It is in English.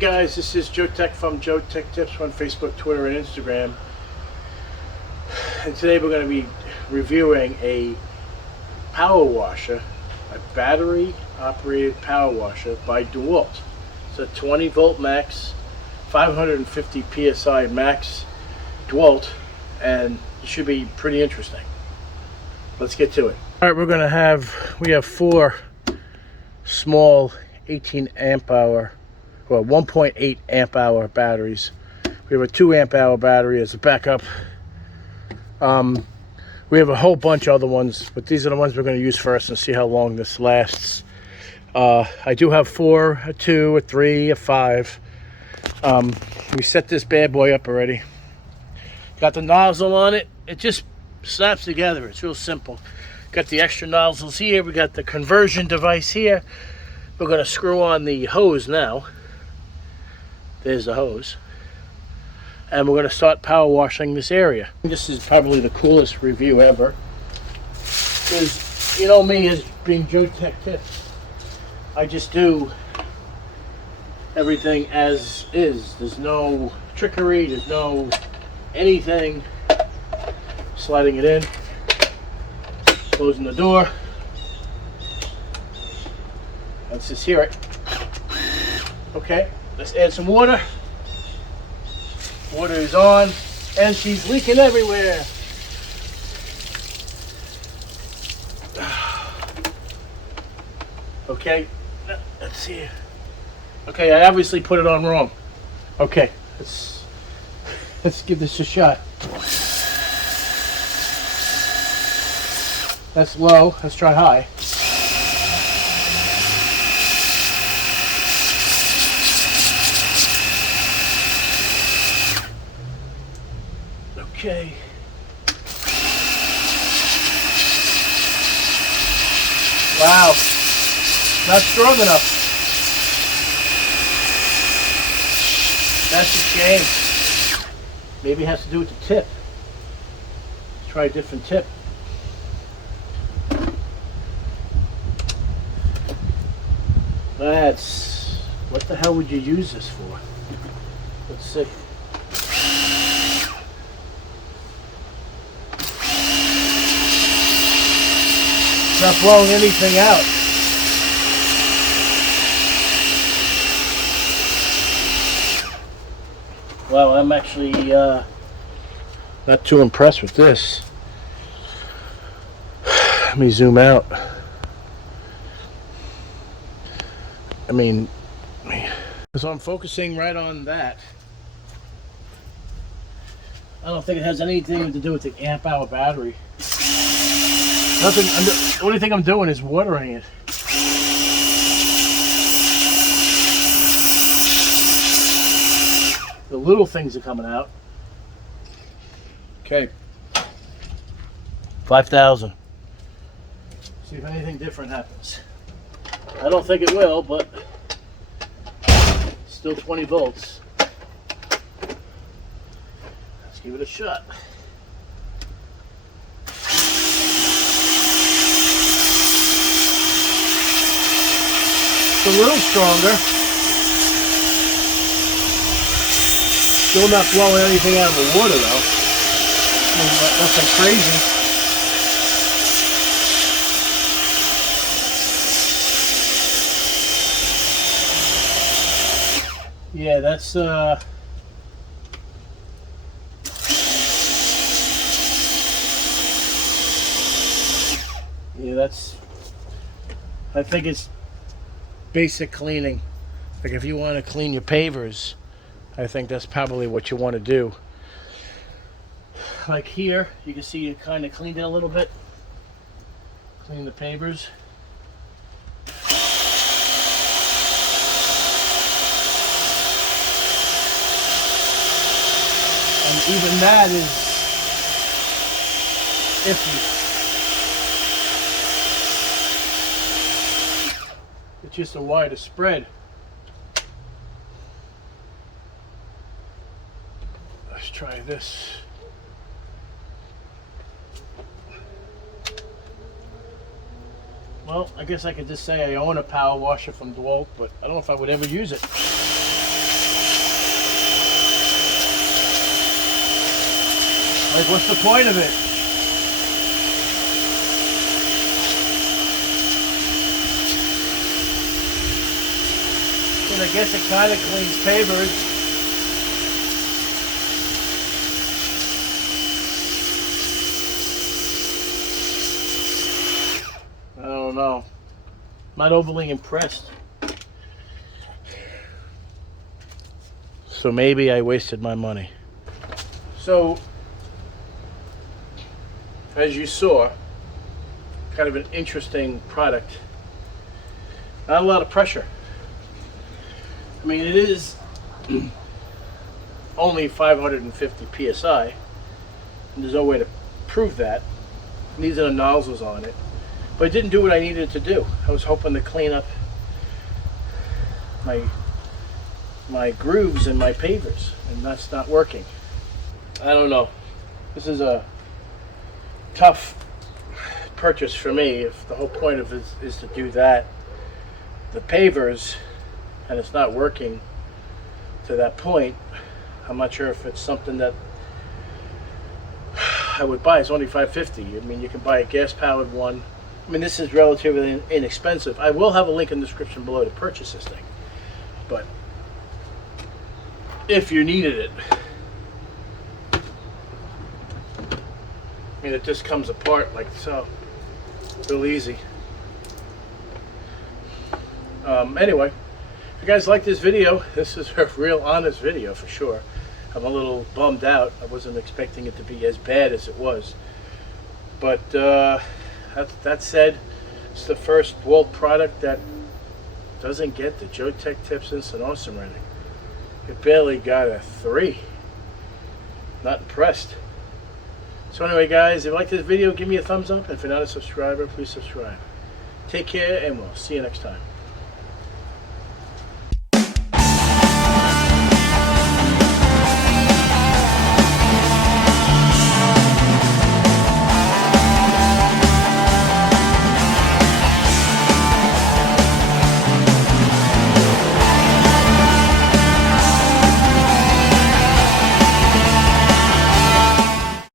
guys, this is Joe Tech from JoeteckTips on Facebook, Twitter, and Instagram. And today we're going to be reviewing a power washer, a battery operated power washer by Dewalt. It's a 20 volt max, 550 psi max Dewalt, and it should be pretty interesting. Let's get to it. Alright, we have four small 18 amp hour, well 1.8 amp hour batteries. We have a 2 amp hour battery as a backup. We have a whole bunch of other ones, but these are the ones we're going to use first and see how long this lasts. I do have 4, a 2, a 3, a 5. We set this bad boy up already. Got the nozzle on it. It just snaps together. It's real simple. Got the extra nozzles here. We got the conversion device here. We're going to screw on the hose now. There's the hose. And we're going to start power washing this area. This is probably the coolest review ever. Because, you know me as being JoeteckTips, I just do everything as is. There's no trickery, there's no anything. Sliding it in, closing the door. Let's just hear it. Okay, let's add some water. Water is on, and she's leaking everywhere. Okay, let's see. Okay, I obviously put it on wrong. Okay, let's give this a shot. That's low. Let's try high. Okay. Wow. Not strong enough. That's a shame. Maybe it has to do with the tip. Let's try a different tip. What the hell would you use this for? Let's see. Not blowing anything out. Well, I'm actually not too impressed with this. Let me zoom out. I mean, so I'm focusing right on that. I don't think it has anything to do with the amp hour battery. Nothing. The only thing I'm doing is watering it. The little things are coming out. Okay. 5,000. See if anything different happens. I don't think it will, but still 20 volts. Let's give it a shot. It's a little stronger. Still not blowing anything out of the water though. Nothing crazy. Yeah, that's I think it's basic cleaning. Like if you want to clean your pavers, I think that's probably what you want to do. Like here, you can see you kind of cleaned it a little bit. Clean the pavers. And even that is iffy. It's just a wider spread. Let's try this. Well, I guess I could just say I own a power washer from Dewalt, but I don't know if I would ever use it. Like, what's the point of it? And I guess it kind of cleans pavers. I don't know. Not overly impressed. So maybe I wasted my money. So, as you saw, kind of an interesting product. Not a lot of pressure. I mean, it is only 550 psi, and there's no way to prove that. And these are the nozzles on it. But it didn't do what I needed it to do. I was hoping to clean up my grooves and my pavers, and that's not working. I don't know. This is a tough purchase for me if the whole point of it is to do that. The pavers, and it's not working to that point. I'm not sure if it's something that I would buy. It's only $550. I mean, you can buy a gas-powered one. I mean, this is relatively inexpensive. I will have a link in the description below to purchase this thing. But if you needed it, I mean, it just comes apart like so. Real easy. Anyway, if you guys like this video, this is a real honest video for sure. I'm a little bummed out. I wasn't expecting it to be as bad as it was. But that said, it's the first Dewalt product that doesn't get the JoeteckTips Instant Awesome rating. It barely got a 3. Not impressed. So anyway, guys, if you like this video, give me a thumbs up. If you're not a subscriber, please subscribe. Take care, and we'll see you next time.